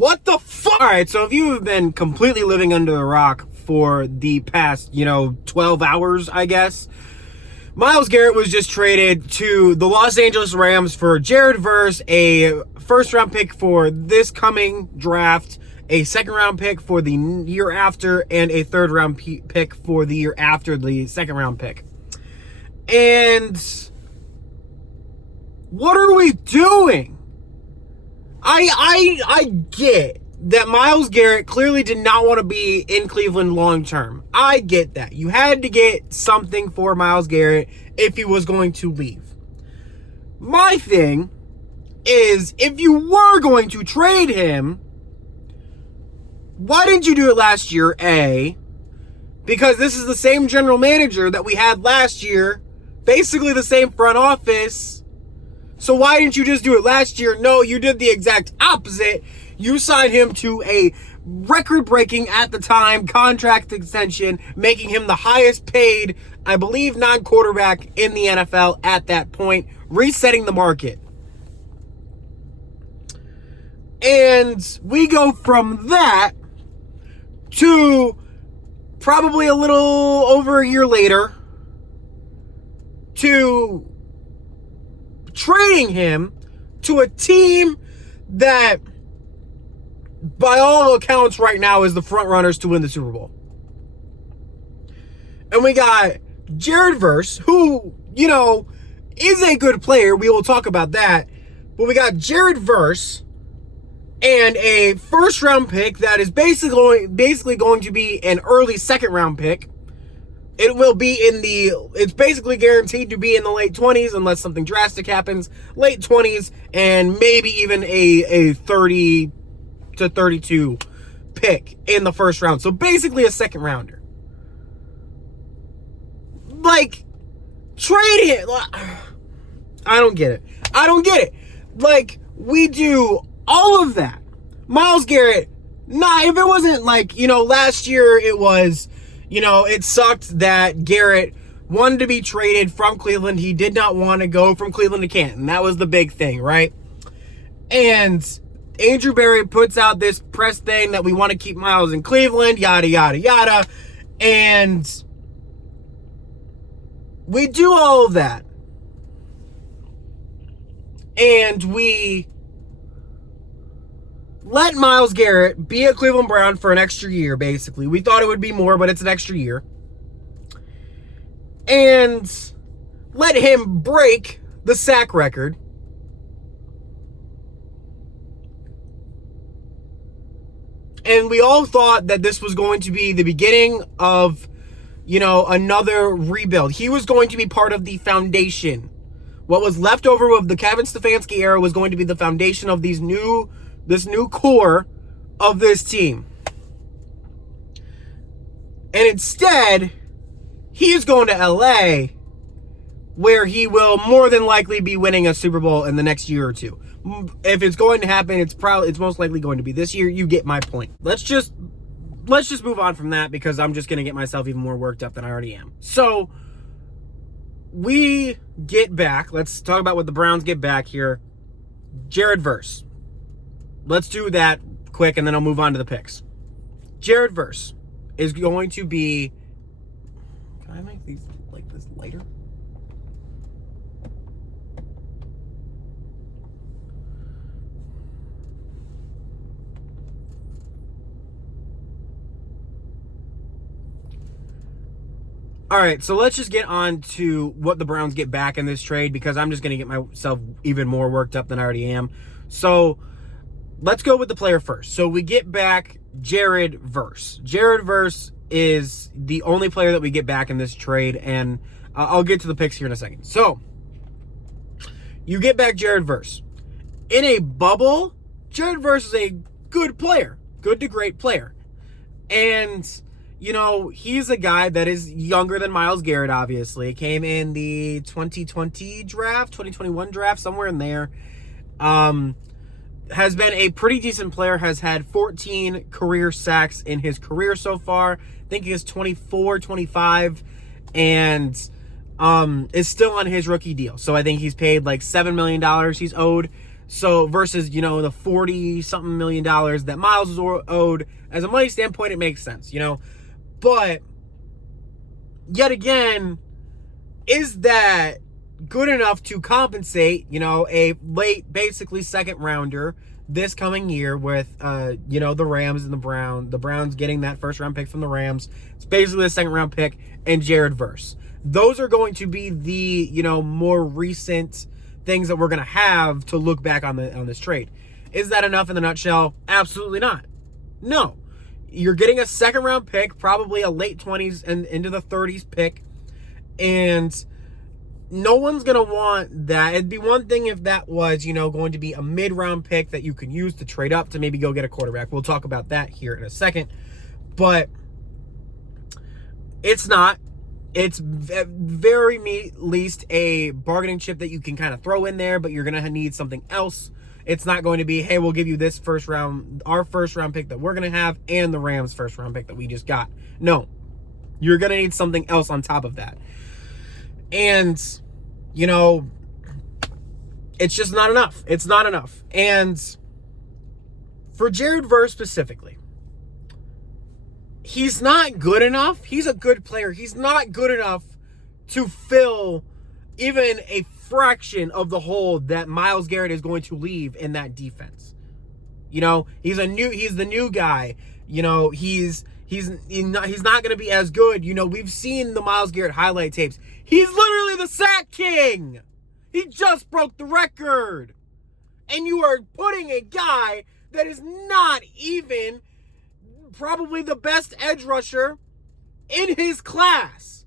What the fuck? All right, so if you have been completely living under the rock for the past, 12 hours, I guess, Myles Garrett was just traded to the Los Angeles Rams for Jared Verse, a first-round pick for this coming draft, a second-round pick for the year after, and a third-round pick for the year after the second-round pick. And what are we doing? I get that Myles Garrett clearly did not want to be in Cleveland long term. I get that. You had to get something for Myles Garrett if he was going to leave. My thing is, if you were going to trade him, why didn't you do it last year, A? Because this is the same general manager that we had last year, basically the same front office. So why didn't you just do it last year? No, you did the exact opposite. You signed him to a record-breaking, at the time, contract extension, making him the highest paid, I believe, non-quarterback in the NFL at that point, resetting the market. And we go from that to probably a little over a year later to trading him to a team that, by all accounts right now, is the front runners to win the Super Bowl. And we got Jared Verse, who, is a good player. We will talk about that. But we got Jared Verse and a first-round pick that is basically going to be an early second-round pick. It will be it's basically guaranteed to be in the late 20s unless something drastic happens. Late 20s and maybe even a 30 to 32 pick in the first round. So basically a second rounder. Like, trade it. I don't get it. Like, we do all of that. Myles Garrett, if it wasn't last year it was, it sucked that Garrett wanted to be traded from Cleveland. He did not want to go from Cleveland to Canton. That was the big thing, right? And Andrew Berry puts out this press thing that we want to keep Myles in Cleveland, yada, yada, yada. And we do all of that. And we let Myles Garrett be a Cleveland Brown for an extra year, basically. We thought it would be more, but it's an extra year. And let him break the sack record. And we all thought that this was going to be the beginning of, another rebuild. He was going to be part of the foundation. What was left over of the Kevin Stefanski era was going to be the foundation of this new core of this team. And instead, he is going to LA, where he will more than likely be winning a Super Bowl in the next year or two. If it's going to happen, it's most likely going to be this year. You get my point. Let's just move on from that, because I'm just going to get myself even more worked up than I already am. So we get back. Let's talk about what the Browns get back here. Jared Verse. Let's do that quick, and then I'll move on to the picks. Jared Verse is going to be... Can I make these like this lighter? All right, so let's just get on to what the Browns get back in this trade, because I'm just going to get myself even more worked up than I already am. So let's go with the player first. So we get back Jared Verse. Jared Verse is the only player that we get back in this trade, and I'll get to the picks here in a second. So you get back Jared Verse. In a bubble, Jared Verse is a good player, good to great player. And he's a guy that is younger than Myles Garrett, obviously. Came in the 2020 draft, 2021 draft, somewhere in there. Has been a pretty decent player, has had 14 career sacks in his career so far. I think he is 24, 25, and is still on his rookie deal. So I think he's paid like $7 million he's owed. So versus, the 40 something million dollars that Myles was owed, as a money standpoint, it makes sense, But yet again, is that good enough to compensate, a late, basically second rounder this coming year with, the Rams and the Browns getting that first round pick from the Rams. It's basically a second round pick, and Jared Verse. Those are going to be the, more recent things that we're going to have to look back on this trade. Is that enough in the nutshell? Absolutely not. No. You're getting a second round pick, probably a late 20s and into the 30s pick, and no one's going to want that. It'd be one thing if that was, going to be a mid-round pick that you can use to trade up to maybe go get a quarterback. We'll talk about that here in a second. But it's not. It's at very least a bargaining chip that you can kind of throw in there, but you're going to need something else. It's not going to be, hey, we'll give you this our first round pick that we're going to have, and the Rams' first round pick that we just got. No. You're going to need something else on top of that. And, it's just not enough. It's not enough. And for Jared Verse specifically, he's not good enough. He's a good player. He's not good enough to fill even a fraction of the hole that Myles Garrett is going to leave in that defense. He's the new guy. He's not going to be as good. We've seen the Myles Garrett highlight tapes. He's literally the sack king. He just broke the record. And you are putting a guy that is not even probably the best edge rusher in his class.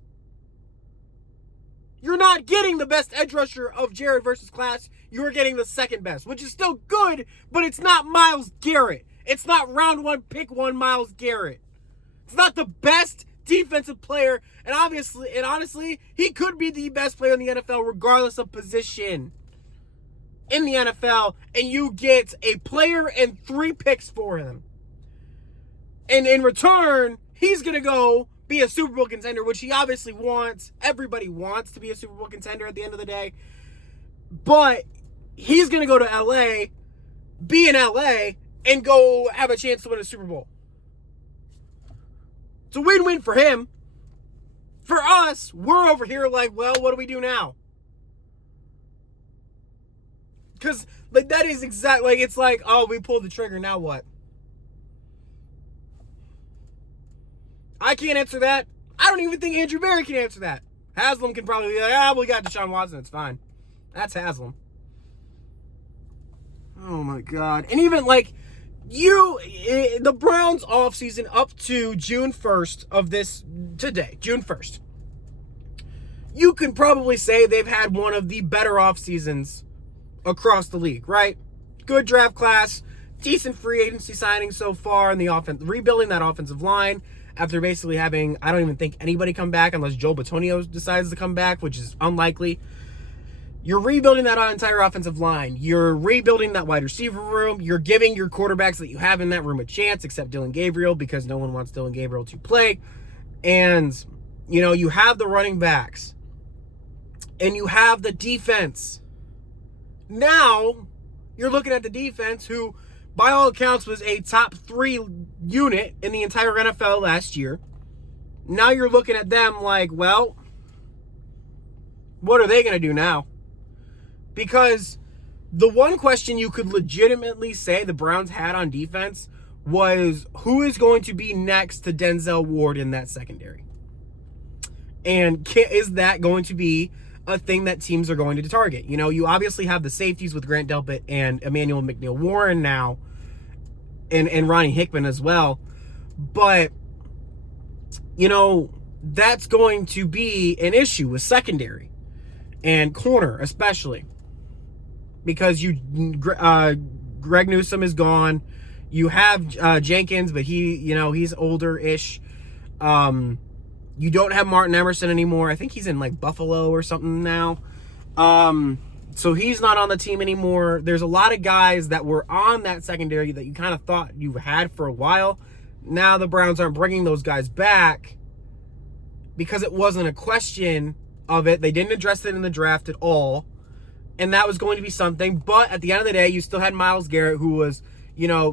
You're not getting the best edge rusher of Jared Verse's class. You're getting the second best, which is still good, but it's not Myles Garrett. It's not round one, pick one Myles Garrett. It's not the best defensive player, and honestly, he could be the best player in the NFL regardless of position in the NFL, and you get a player and 3 picks for him. And in return, he's going to go be a Super Bowl contender, which he obviously wants. Everybody wants to be a Super Bowl contender at the end of the day. But he's going to go to LA, be in LA, and go have a chance to win a Super Bowl. It's a win-win for him. For us, we're over here like, well, what do we do now? Because, that is exactly, it's like, oh, we pulled the trigger, now what? I can't answer that. I don't even think Andrew Berry can answer that. Haslam can probably be like, we got Deshaun Watson, it's fine. That's Haslam. Oh, my God. And even, the Browns offseason up to June 1st of today, June 1st. You can probably say they've had one of the better off seasons across the league, right? Good draft class, decent free agency signing so far in the offense, rebuilding that offensive line after basically having, I don't even think anybody come back unless Joe Bitonio decides to come back, which is unlikely. You're rebuilding that entire offensive line. You're rebuilding that wide receiver room. You're giving your quarterbacks that you have in that room a chance, except Dylan Gabriel, because no one wants Dylan Gabriel to play. And, you have the running backs. And you have the defense. Now, you're looking at the defense, who, by all accounts, was a top 3 unit in the entire NFL last year. Now you're looking at them like, well, what are they going to do now? Because the one question you could legitimately say the Browns had on defense was, who is going to be next to Denzel Ward in that secondary? And is that going to be a thing that teams are going to target? You obviously have the safeties with Grant Delpit and Emmanuel McNeil-Warren now, and Ronnie Hickman as well. But, that's going to be an issue with secondary and corner especially. Because Greg Newsome is gone. You have Jenkins, but he's older-ish. You don't have Martin Emerson anymore. I think he's in Buffalo or something now. So he's not on the team anymore. There's a lot of guys that were on that secondary that you kind of thought you had for a while. Now the Browns aren't bringing those guys back because it wasn't a question of it. They didn't address it in the draft at all. And that was going to be something. But at the end of the day, you still had Myles Garrett, who was,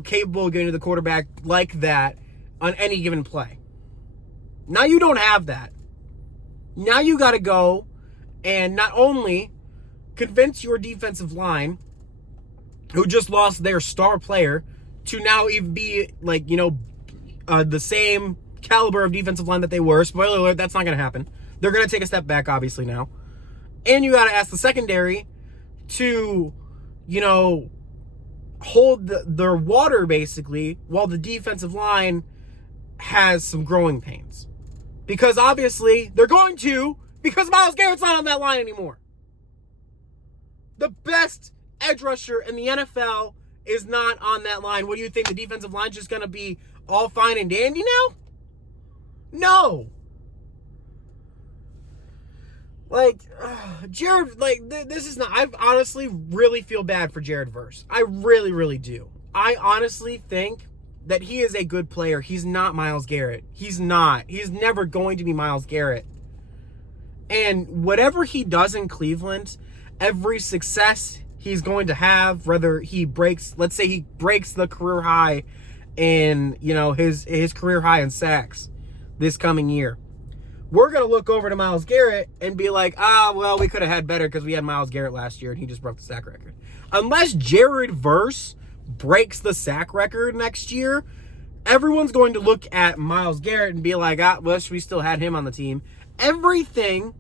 capable of getting to the quarterback like that on any given play. Now you don't have that. Now you got to go and not only convince your defensive line, who just lost their star player, to now even be the same caliber of defensive line that they were. Spoiler alert, that's not going to happen. They're going to take a step back, obviously, now. And you got to ask the secondary to, hold their water, basically, while the defensive line has some growing pains. Because, obviously, they're going to, because Myles Garrett's not on that line anymore. The best edge rusher in the NFL is not on that line. What do you think? The defensive line's just going to be all fine and dandy now? No. Jared, this is not, I honestly really feel bad for Jared Verse. I really, really do. I honestly think that he is a good player. He's not Myles Garrett. He's not. He's never going to be Myles Garrett. And whatever he does in Cleveland, every success he's going to have, whether he breaks, let's say he breaks the career high in, his career high in sacks this coming year. We're going to look over to Myles Garrett and be like, we could have had better because we had Myles Garrett last year and he just broke the sack record. Unless Jared Verse breaks the sack record next year, everyone's going to look at Myles Garrett and be like, wish we still had him on the team. Everything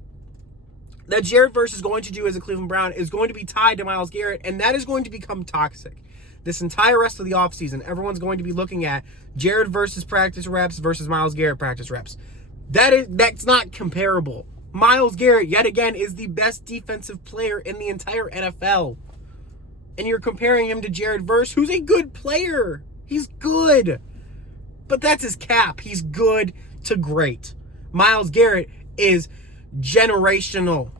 that Jared Verse is going to do as a Cleveland Brown is going to be tied to Myles Garrett, and that is going to become toxic. This entire rest of the offseason, everyone's going to be looking at Jared Verse's practice reps versus Myles Garrett practice reps. That's not comparable. Myles Garrett, yet again, is the best defensive player in the entire NFL. And you're comparing him to Jared Verse, who's a good player. He's good. But that's his cap. He's good to great. Myles Garrett is generational.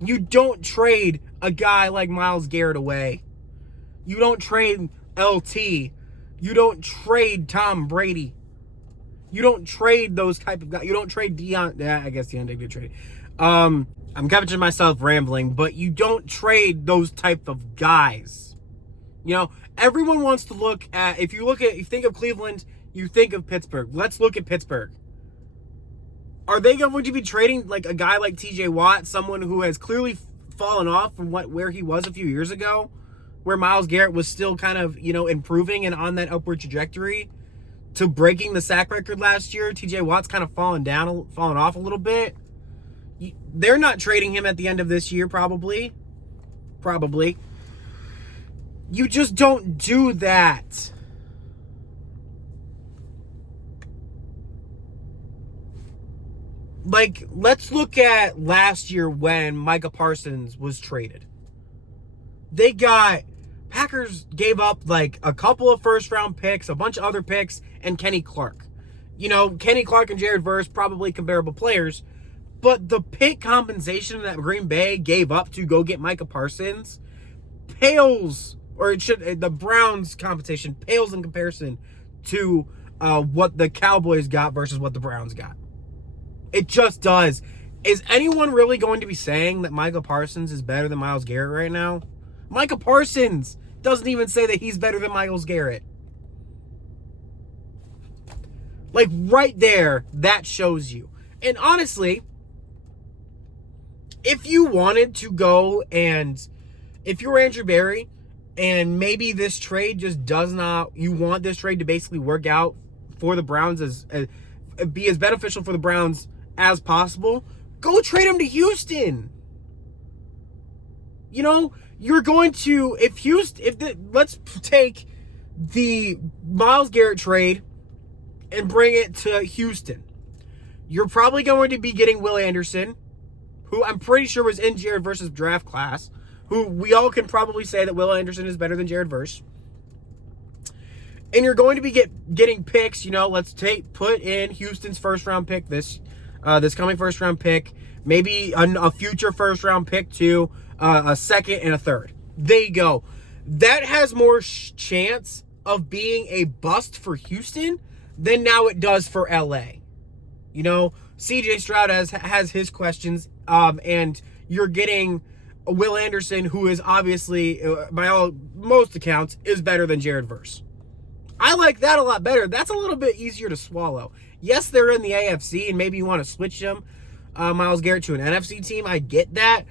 You don't trade a guy like Myles Garrett away. You don't trade LT. You don't trade Tom Brady. You don't trade those type of guys. You don't trade Deion. Yeah, I guess Deion did trade. I'm catching myself rambling, but you don't trade those type of guys. Everyone wants to look at, if you think of Cleveland, you think of Pittsburgh. Let's look at Pittsburgh. Are they going to be trading a guy like TJ Watt, someone who has clearly fallen off from where he was a few years ago, where Myles Garrett was still kind of, improving and on that upward trajectory, to breaking the sack record last year? TJ Watt's kind of fallen off a little bit. They're not trading him at the end of this year, probably. You just don't do that. Let's look at last year when Micah Parsons was traded. Packers gave up a couple of first round picks, a bunch of other picks, and Kenny Clark. Kenny Clark and Jared Verse, probably comparable players, but the pick compensation that Green Bay gave up to go get Micah Parsons the Browns compensation pales in comparison to what the Cowboys got versus what the Browns got. It just does. Is anyone really going to be saying that Micah Parsons is better than Myles Garrett right now? Micah Parsons doesn't even say that he's better than Myles Garrett. Right there, that shows you. And honestly, if you wanted to go and, if you're Andrew Berry, and maybe this trade just you want this trade to basically work out for the Browns be as beneficial for the Browns as possible, go trade him to Houston. You're going to, let's take the Myles Garrett trade and bring it to Houston. You're probably going to be getting Will Anderson, who I'm pretty sure was in Jared Verse's draft class, who we all can probably say that Will Anderson is better than Jared Verse. And you're going to be getting picks, let's put in Houston's first round pick, this coming first round pick, maybe a future first round pick too, a second and a third. There you go. That has more chance of being a bust for Houston than now it does for LA. CJ Stroud has his questions, and you're getting Will Anderson, who is obviously, by most accounts, is better than Jared Verse. I like that a lot better. That's a little bit easier to swallow. Yes, they're in the AFC, and maybe you want to switch them, Myles Garrett, to an NFC team. I get that.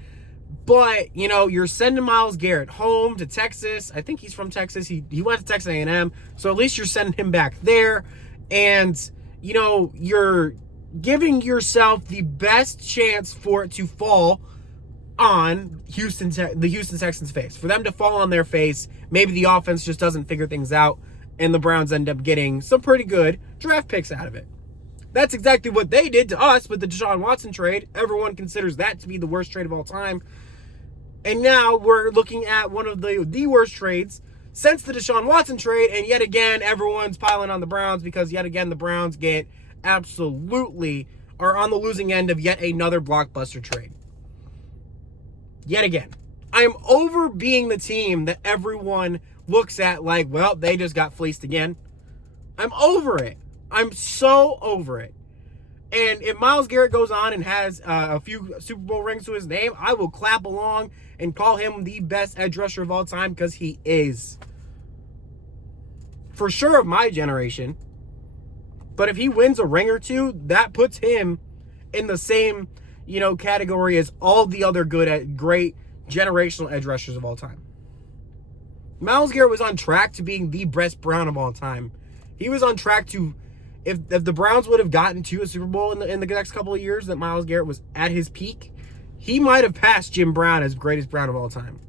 But, you're sending Myles Garrett home to Texas. I think he's from Texas. He went to Texas A&M. So at least you're sending him back there. And, you're giving yourself the best chance for it to fall on the Houston Texans' face. For them to fall on their face, maybe the offense just doesn't figure things out, and the Browns end up getting some pretty good draft picks out of it. That's exactly what they did to us with the Deshaun Watson trade. Everyone considers that to be the worst trade of all time. And now we're looking at one of the worst trades since the Deshaun Watson trade, and yet again, everyone's piling on the Browns because yet again, the Browns are on the losing end of yet another blockbuster trade. Yet again. I'm over being the team that everyone looks at like, well, they just got fleeced again. I'm over it. I'm so over it. And if Myles Garrett goes on and has a few Super Bowl rings to his name, I will clap along and call him the best edge rusher of all time, because he is. For sure of my generation. But if he wins a ring or two, that puts him in the same, category as all the other great generational edge rushers of all time. Myles Garrett was on track to being the best Brown of all time. He was on track to, if the Browns would have gotten to a Super Bowl in the next couple of years that Myles Garrett was at his peak, he might have passed Jim Brown as greatest Brown of all time.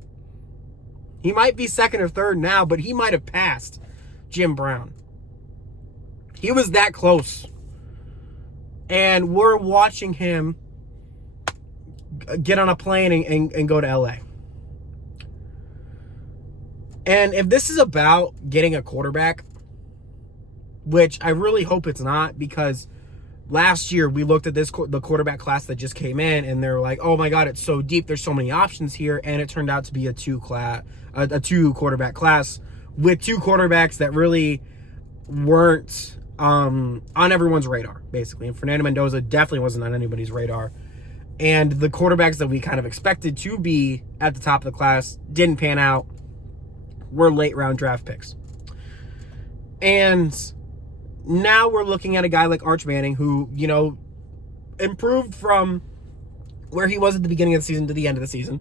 He might be second or third now, but he might have passed Jim Brown. He was that close. And we're watching him get on a plane and go to LA. And if this is about getting a quarterback, which I really hope it's not, because last year we looked at the quarterback class that just came in, and they're like, oh my God, it's so deep. There's so many options here. And it turned out to be a two quarterback class with two quarterbacks that really weren't on everyone's radar, basically. And Fernando Mendoza definitely wasn't on anybody's radar. And the quarterbacks that we kind of expected to be at the top of the class didn't pan out, were late round draft picks. And now we're looking at a guy like Arch Manning who, improved from where he was at the beginning of the season to the end of the season.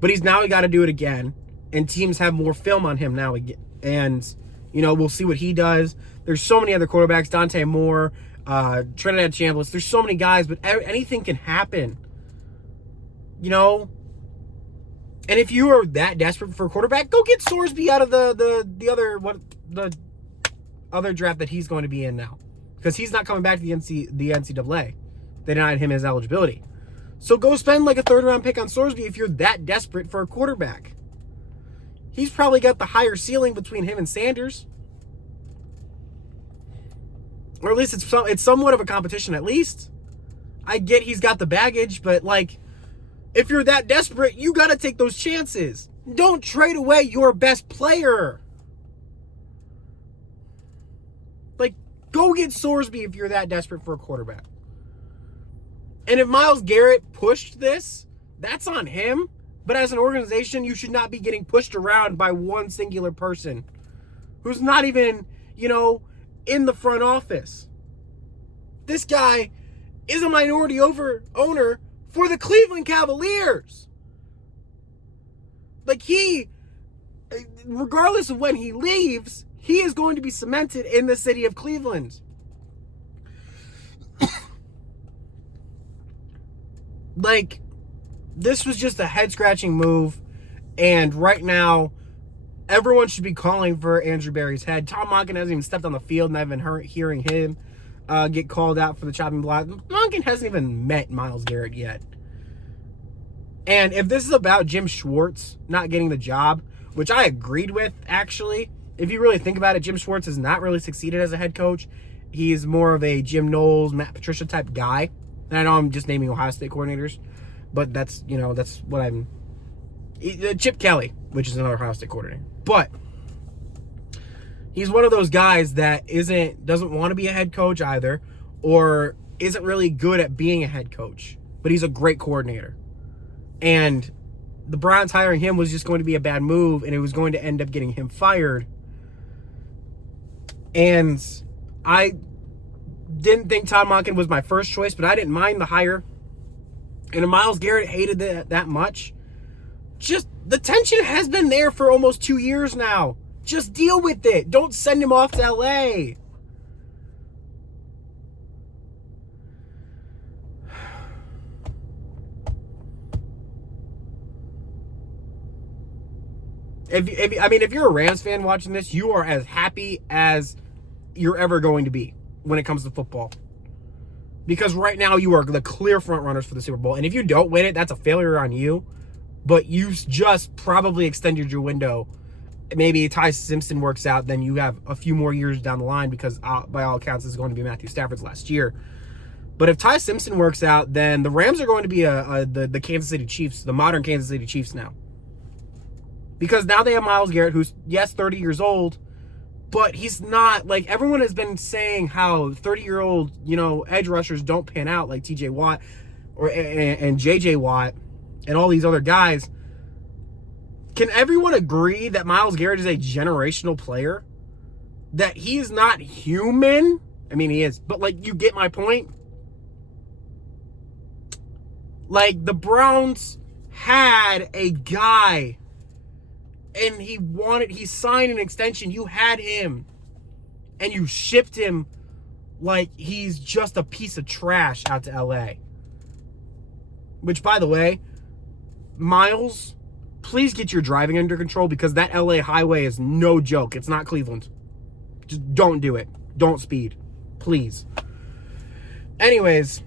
But he's now got to do it again. And teams have more film on him now again. And, we'll see what he does. There's so many other quarterbacks, Dante Moore, Trinidad Chambliss. There's so many guys, but anything can happen. And if you are that desperate for a quarterback, go get Sorsby out of the other draft that he's going to be in now, because he's not coming back to the NCAA. They denied him his eligibility. So go spend like a third-round pick on Sorsby if you're that desperate for a quarterback. He's probably got the higher ceiling between him and Sanders. Or at least it's somewhat of a competition at least. I get he's got the baggage, but if you're that desperate, you got to take those chances. Don't trade away your best player. Go get Sorsby if you're that desperate for a quarterback. And if Myles Garrett pushed this, that's on him. But as an organization, you should not be getting pushed around by one singular person who's not even, in the front office. This guy is a minority owner for the Cleveland Cavaliers. He, regardless of when he leaves, he is going to be cemented in the city of Cleveland. This was just a head-scratching move. And right now, everyone should be calling for Andrew Berry's head. Tom Monken hasn't even stepped on the field, and I've been hearing him get called out for the chopping block. Monken hasn't even met Myles Garrett yet. And if this is about Jim Schwartz not getting the job, which I agreed with, actually, if you really think about it, Jim Schwartz has not really succeeded as a head coach. He's more of a Jim Knowles, Matt Patricia type guy. And I know I'm just naming Ohio State coordinators, but that's what I'm... Chip Kelly, which is another Ohio State coordinator. But he's one of those guys that doesn't want to be a head coach either, or isn't really good at being a head coach, but he's a great coordinator. And the Browns hiring him was just going to be a bad move, and it was going to end up getting him fired. And I didn't think Todd Monken was my first choice, but I didn't mind the hire. And if Myles Garrett hated that much, just the tension has been there for almost 2 years now. Just deal with it. Don't send him off to LA. If you're a Rams fan watching this, you are as happy as you're ever going to be when it comes to football. Because right now you are the clear front runners for the Super Bowl. And if you don't win it, that's a failure on you. But you just probably extended your window. Maybe Ty Simpson works out, then you have a few more years down the line because by all accounts, this is going to be Matthew Stafford's last year. But if Ty Simpson works out, then the Rams are going to be the Kansas City Chiefs, the modern Kansas City Chiefs now. Because now they have Myles Garrett, who's, yes, 30 years old, but he's not, like, everyone has been saying how 30-year-old, edge rushers don't pan out like TJ Watt and JJ Watt and all these other guys. Can everyone agree that Myles Garrett is a generational player? That he is not human? I mean, he is, but, like, you get my point? Like, the Browns had a guy and he signed an extension. You had him and you shipped him like he's just a piece of trash out to LA. Which, by the way, Myles, please get your driving under control because that LA highway is no joke. It's not Cleveland. Just don't do it. Don't speed. Please. Anyways,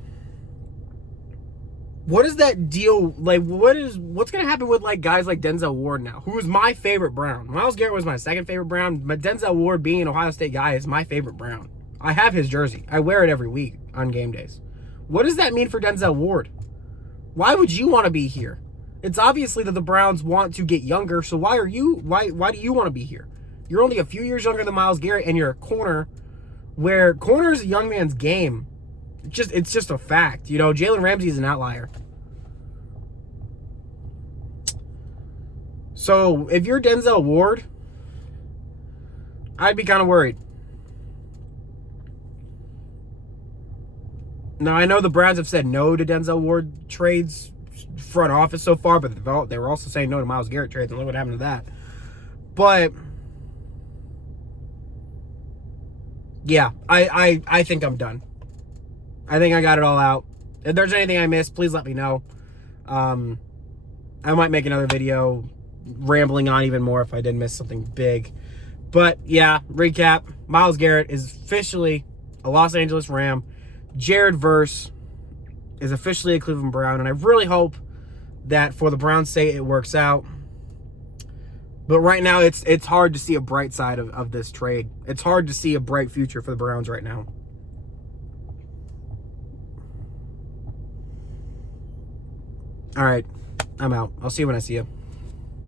what is that deal? Like, what's going to happen with, like, guys like Denzel Ward now, who is my favorite Brown? Myles Garrett was my second favorite Brown, but Denzel Ward, being an Ohio State guy, is my favorite Brown. I have his jersey. I wear it every week on game days. What does that mean for Denzel Ward? Why would you want to be here? It's obviously that the Browns want to get younger, so why do you want to be here? You're only a few years younger than Myles Garrett, and you're a corner, where corner is a young man's game. It's just a fact. Jalen Ramsey is an outlier. So, if you're Denzel Ward, I'd be kind of worried. Now, I know the Browns have said no to Denzel Ward trades, front office so far, but they were also saying no to Myles Garrett trades, and look what happened to that. But yeah, I think I'm done. I think I got it all out. If there's anything I missed, please let me know. I might make another video rambling on even more if I did miss something big. But yeah, recap. Myles Garrett is officially a Los Angeles Ram. Jared Verse is officially a Cleveland Brown. And I really hope that for the Browns' sake it works out. But right now it's hard to see a bright side of this trade. It's hard to see a bright future for the Browns right now. All right, I'm out. I'll see you when I see you.